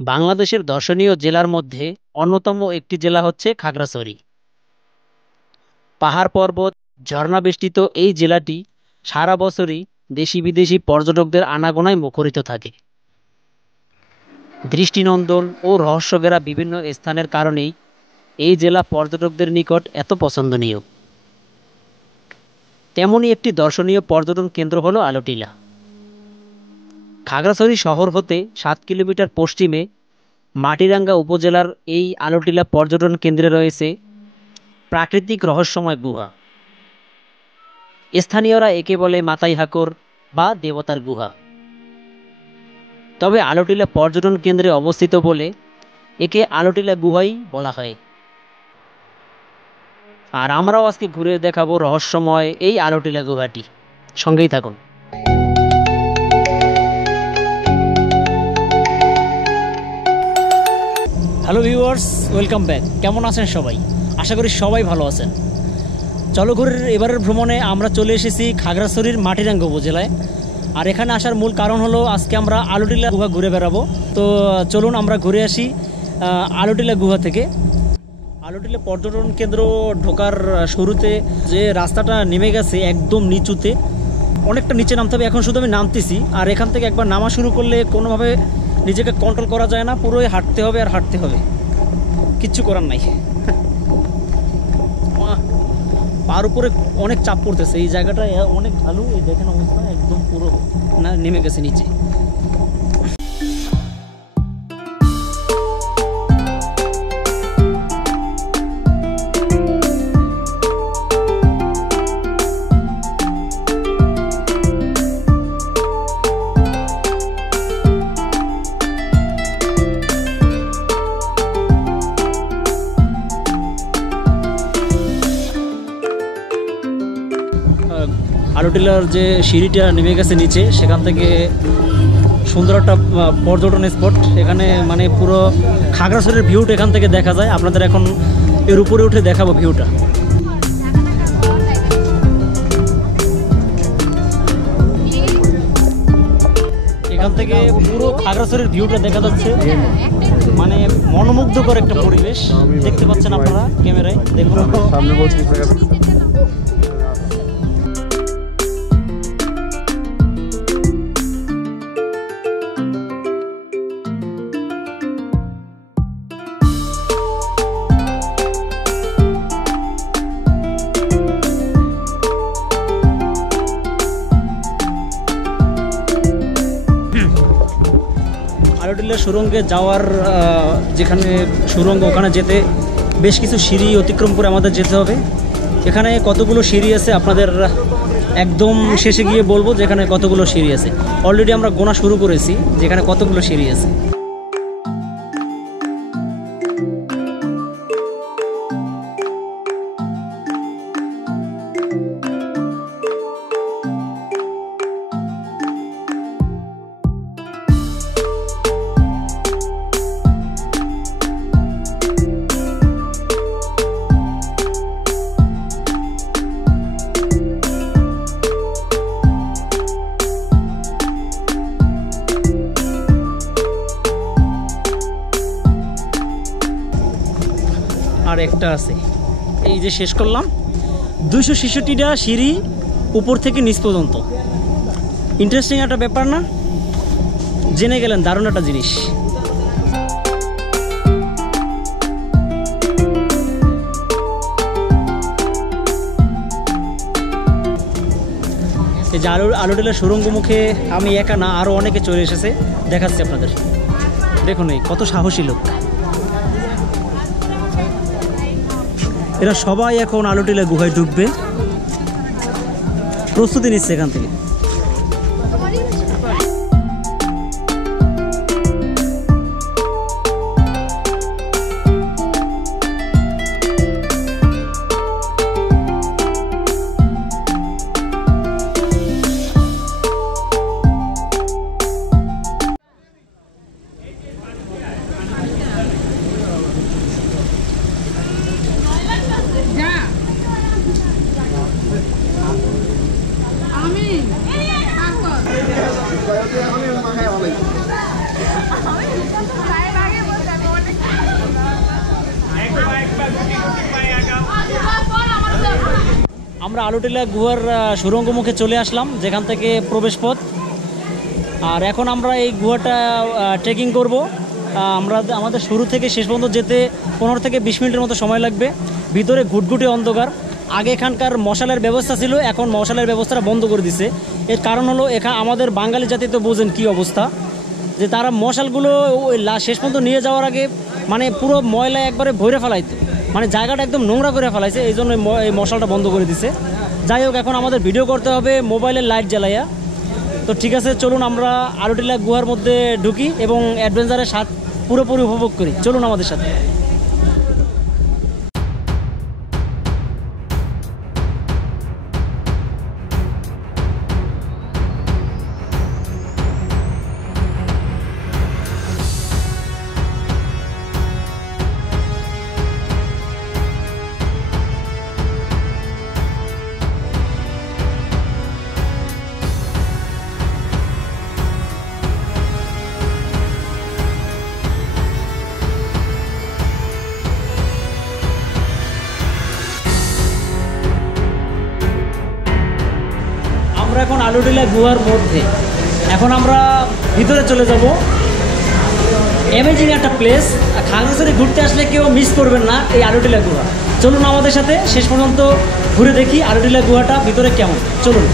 বাংলাদেশের দর্শনীয় জেলার মধ্যে অন্যতম একটি জেলা হচ্ছে খাগড়াছড়ি। পাহাড় পর্বত, ঝর্ণা বেষ্টিত এই জেলাটি সারা বছরই দেশি বিদেশি পর্যটকদের আনাগোনায় মুখরিত থাকে। দৃষ্টিনন্দন ও রহস্যঘেরা বিভিন্ন স্থানের কারণেই এই জেলা পর্যটকদের নিকট এত পছন্দনীয়। তেমনই একটি দর্শনীয় পর্যটন কেন্দ্র হলো আলোটিলা। খাগড়াছড়ি শহর হতে 7 কিলোমিটার পশ্চিমে মাটিরাঙ্গা উপজেলার এই আলোটিলা পর্যটন কেন্দ্রে রয়েছে প্রাকৃতিক রহস্যময় গুহা। স্থানীয়রা একে বলে মাতাই হাকর বা দেবতার গুহা। তবে আলোটিলা পর্যটন কেন্দ্রে অবস্থিত বলে একে আলোটিলা গুহাই বলা হয়। আর আমরাও আজকে ঘুরে দেখাবো রহস্যময় এই আলোটিলা গুহাটি। সঙ্গেই থাকুন। Hello viewers, welcome back. কেমন আছেন সবাই? আশা করি সবাই ভালো আছেন। চলো ঘুরের এবারের ভ্রমণে আমরা চলে এসেছি খাগড়াছড়ির মাটিরাঙ্গা উপজেলায়। আর এখানে আসার মূল কারণ হলো আজকে আমরা আলোটিলা গুহা ঘুরে বেড়াবো। তো চলুন আমরা ঘুরে আসি আলোটিলা গুহা থেকে। আলোটিলা পর্যটন কেন্দ্র ঢোকার শুরুতে যে রাস্তাটা নেমে গেছে একদম নিচুতে, অনেকটা নিচে নামতে হবে। এখন শুধু আমি নামতেছি, আর এখান থেকে একবার নামা শুরু করলে কোনোভাবে নিজেকে কন্ট্রোল করা যায় না, পুরোই হাঁটতে হবে আর হাঁটতে হবে, কিচ্ছু করার নাই। পার উপরে অনেক চাপ পড়তেছে, এই জায়গাটা অনেক ঢালু। এই দেখেন অবস্থা, একদম পুরো না নেমে গেছে নিচে। আলোটিলার যে সিঁড়িটা নেমে গেছে নিচে, সেখান থেকে সুন্দর একটা পর্যটন স্পট। এখানে মানে পুরো খাগড়াছড়ির ভিউটা এখান থেকে দেখা যায়। আপনাদের এখন এর উপরে উঠে দেখাবো ভিউটা। এখান থেকে পুরো খাগড়াছড়ির ভিউটা দেখা যাচ্ছে, মানে মনোমুগ্ধকর একটা পরিবেশ। দেখতে পাচ্ছেন আপনারা ক্যামেরায়, দেখুন। আলোটিলা সুড়ঙ্গে যাওয়ার যেখানে সুড়ঙ্গ, ওখানে যেতে বেশ কিছু সিঁড়ি অতিক্রম করে আমাদের যেতে হবে। এখানে কতগুলো সিঁড়ি আছে আপনাদের একদম শেষে গিয়ে বলবো যেখানে কতগুলো সিঁড়ি আছে। অলরেডি আমরা গোনা শুরু করেছি যেখানে কতগুলো সিঁড়ি আছে। আর একটা আছে, এই যে শেষ করলাম। 266টা সিঁড়ি উপর থেকে নিচ পর্যন্ত। ইন্টারেস্টিং একটা ব্যাপার না? জেনে গেলেন, দারুণ একটা জিনিস। এই যে আলোটিলা সুড়ঙ্গ মুখে আমি একা না, আরও অনেকে চলে এসেছে, দেখাচ্ছি আপনাদের। দেখুন এই কত সাহসী লোক। এরা সবাই এখন আলোটিলা গুহায় ঢুকবে, প্রস্তুতি নিচ্ছে এখান থেকে। আমরা আলুটিলা গুহার সুড়ঙ্গ মুখে চলে আসলাম, যেখান থেকে প্রবেশ পথ। আর এখন আমরা এই গুহাটা ট্রেকিং করব। আমাদের শুরু থেকে শেষ পর্যন্ত যেতে 15 থেকে 20 মিনিটের মতো সময় লাগবে। ভিতরে ঘুটঘুটে অন্ধকার। আগে এখানকার মশালের ব্যবস্থা ছিল, এখন মশালের ব্যবস্থাটা বন্ধ করে দিছে। এর কারণ হলো এখানে আমাদের বাঙালি জাতি তো বোঝেন কী অবস্থা, যে তারা মশালগুলো ওই শেষ পর্যন্ত নিয়ে যাওয়ার আগে মানে পুরো ময়লা একবারে ভরে ফেলাইতো, মানে জায়গাটা একদম নোংরা করে ফেলাইছে। এই জন্য এই মশালটা বন্ধ করে দিছে। যাই হোক, এখন আমাদের ভিডিও করতে হবে মোবাইলের লাইট জ্বালাইয়া। তো ঠিক আছে, চলুন আমরা আলুটিলা গুহার মধ্যে ঢুকি এবং অ্যাডভেঞ্চারের স্বাদ পুরোপুরি উপভোগ করি। চলুন আমাদের সাথে। আমরা এখন আলুটিলা গুহার মধ্যে, এখন আমরা ভিতরে চলে যাব। অ্যামেজিং একটা প্লেস। খাগড়াছড়ি ঘুরতে আসলে কেউ মিস করবেন না এই আলুটিলা গুহা। চলুন আমাদের সাথে শেষ পর্যন্ত ঘুরে দেখি আলুটিলা গুহাটা ভিতরে কেমন। চলুন।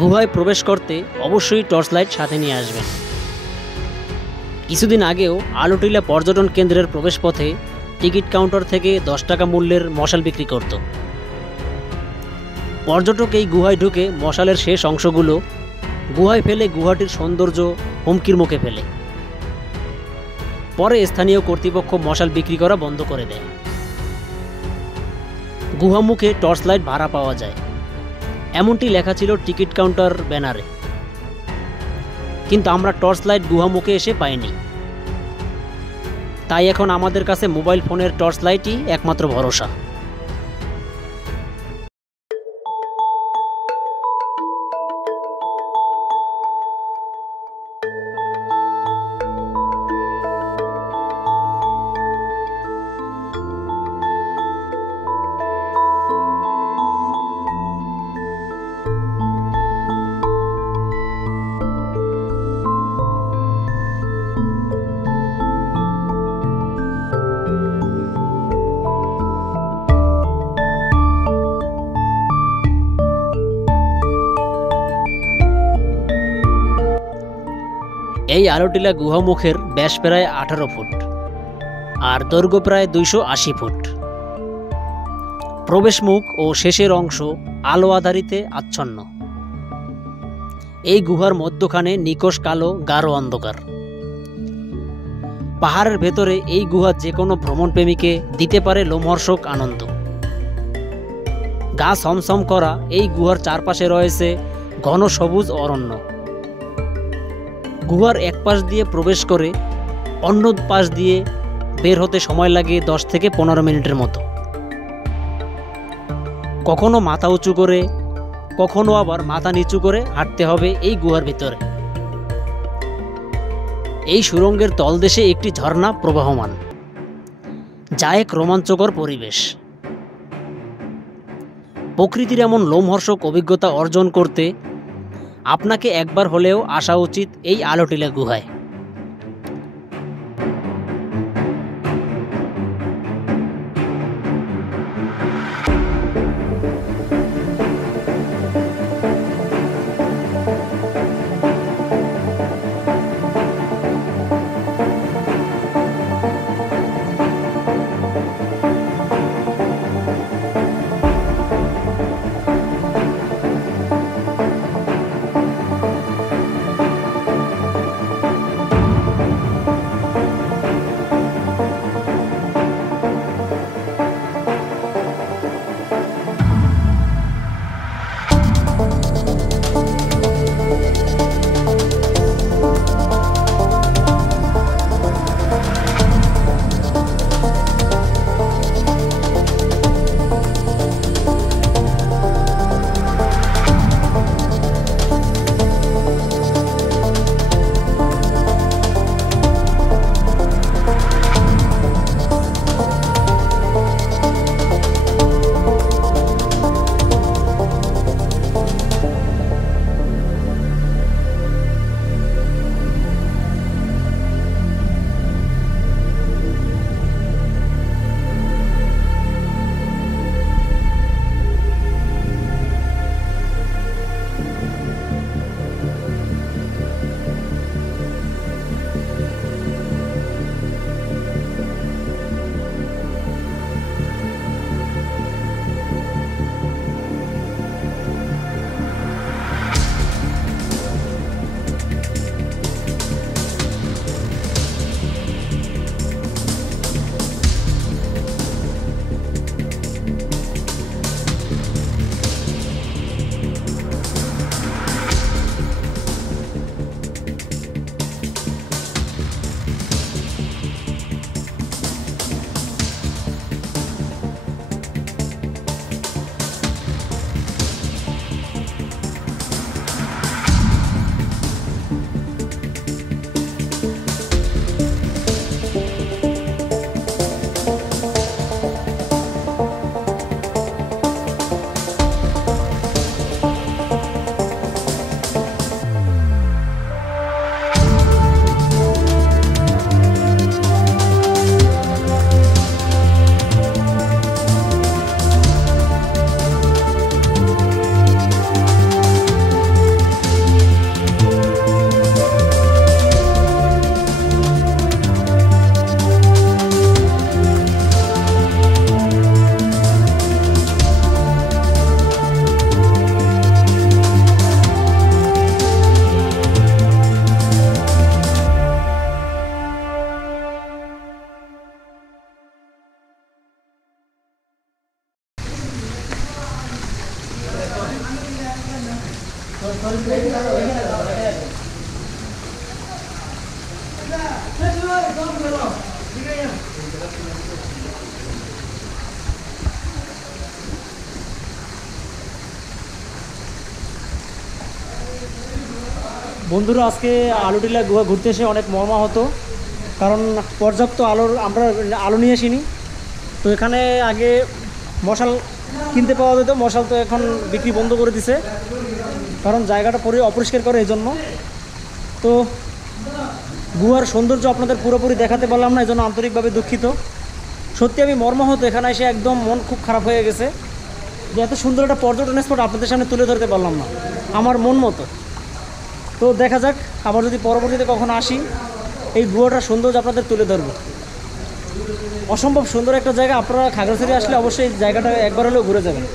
গুহায় প্রবেশ করতে অবশ্যই টর্চ লাইট সাথে নিয়ে আসবেন। কিছুদিন আগেও আলুটিলা পর্যটন কেন্দ্রের প্রবেশপথে টিকিট কাউন্টার থেকে 10 টাকা মূল্যের মশাল বিক্রি করত। পর্যটক এই গুহায় ঢুকে মশালের শেষ অংশগুলো গুহায় ফেলে গুহাটির সৌন্দর্য হুমকির মুখে ফেলে। পরে স্থানীয় কর্তৃপক্ষ মশাল বিক্রি করা বন্ধ করে দেয়। গুহা মুখে টর্চ লাইট ভাড়া পাওয়া যায়, এমনটি লেখা ছিল টিকিট কাউন্টার ব্যানারে। কিন্তু আমরা টর্চ লাইট গুহা মুখে এসে পাইনি। তাই এখন আমাদের কাছে মোবাইল ফোনের টর্চ লাইটই একমাত্র ভরসা। এই আলুটিলা গুহামুখের ব্যাস প্রায় 18 ফুট আর দৈর্ঘ্য প্রায় 280 ফুট। প্রবেশমুখ ও শেষের অংশ আলো আধারিতে আচ্ছন্ন। এই গুহার মধ্যখানে নিকষ কালো গাঢ় অন্ধকার। পাহাড়ের ভেতরে এই গুহা যে কোনো ভ্রমণপ্রেমীকে দিতে পারে লোমহর্ষক আনন্দ। গা ছমছম করা এই গুহার চারপাশে রয়েছে ঘন সবুজ অরণ্য। গুহার এক পাশ দিয়ে প্রবেশ করে অন্য পাশ দিয়ে বের হতে সময় লাগে 10 থেকে 15 মিনিটের মতো। কখনো মাথা উঁচু করে, কখনো আবার মাথা নিচু করে হাঁটতে হবে এই গুহার ভিতরে। এই সুড়ঙ্গের তলদেশে একটি ঝর্ণা প্রবাহমান, যা এক রোমাঞ্চকর পরিবেশ। প্রকৃতির এমন লোমহর্ষক অভিজ্ঞতা অর্জন করতে আপনাকে একবার হলেও আসা উচিত এই আলুটিলা গুহায়। বন্ধুরা, আজকে আলুটিলা গুহা ঘুরতে এসে অনেক মর্মাহত, কারণ পর্যাপ্ত আমরা আলো নিয়ে আসিনি। তো এখানে আগে মশাল কিনতে পাওয়া যেত, মশাল তো এখন বিক্রি বন্ধ করে দিছে, কারণ জায়গাটা অপরিষ্কার করে এই জন্য। তো গুহার সৌন্দর্য আপনাদের পুরোপুরি দেখাতে পারলাম না, এই জন্য আন্তরিকভাবে দুঃখিত। সত্যি আমি মর্মাহত, এখানে এসে একদম মন খুব খারাপ হয়ে গেছে যে এত সুন্দর একটা পর্যটন স্পট আপনাদের সামনে তুলে ধরতে পারলাম না আমার মন মতো। তো দেখা যাক, আবার যদি পরবর্তীতে কখনো আসি এই গুহাটার সৌন্দর্য আপনাদের তুলে ধরবো। অসম্ভব সুন্দর একটা জায়গা, আপনারা খাগড়াছড়ি আসলে অবশ্যই এই জায়গাটা একবার হলেও ঘুরে যাবেন।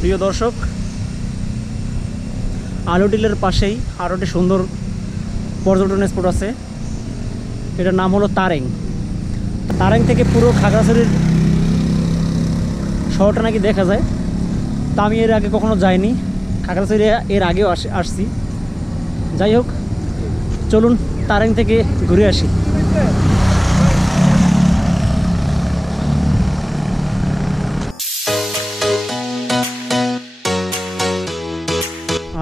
প্রিয় দর্শক, আলুটিলার পাশেই আরও একটি সুন্দর পর্যটন স্পট আছে, এটার নাম হলো তারেং। তারেং থেকে পুরো খাগড়াছড়ির শহরটা নাকি দেখা যায়। তা আমি এর আগে কখনো যাইনি, খাগড়াছড়ি এর আগেও আসছি। যাই হোক, চলুন তারেং থেকে ঘুরে আসি।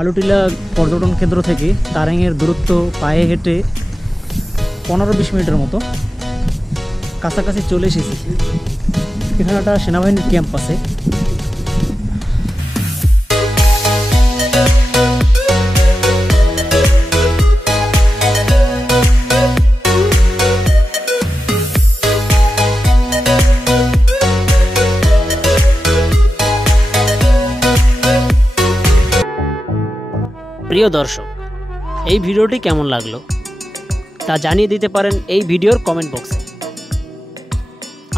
আলুটিলা পর্যটন কেন্দ্র থেকে তারেংয়ের দূরত্ব পায়ে হেঁটে 15-20 মিনিটের মতো। কাছাকাছি চলে এসেছি। এখানে একটা সেনাবাহিনীর ক্যাম্প আছে। প্রিয় দর্শক, এই ভিডিওটি কেমন লাগলো তা জানিয়ে দিতে পারেন এই ভিডিওর কমেন্ট বক্সে।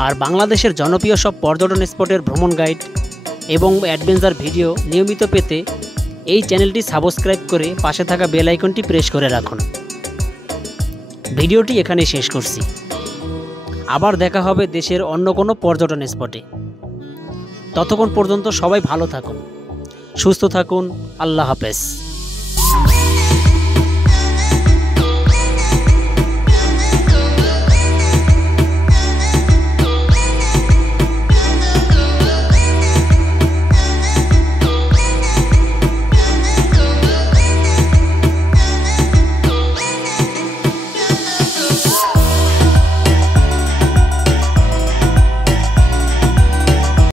আর বাংলাদেশের জনপ্রিয় সব পর্যটন স্পটের ভ্রমণ গাইড এবং অ্যাডভেঞ্চার ভিডিও নিয়মিত পেতে এই চ্যানেলটি সাবস্ক্রাইব করে পাশে থাকা বেল আইকনটি প্রেস করে রাখুন। ভিডিওটি এখানে শেষ করছি। আবার দেখা হবে দেশের অন্য কোনো পর্যটন স্পটে। ততক্ষণ পর্যন্ত সবাই ভালো থাকুন, সুস্থ থাকুন। আল্লাহ হাফেজ।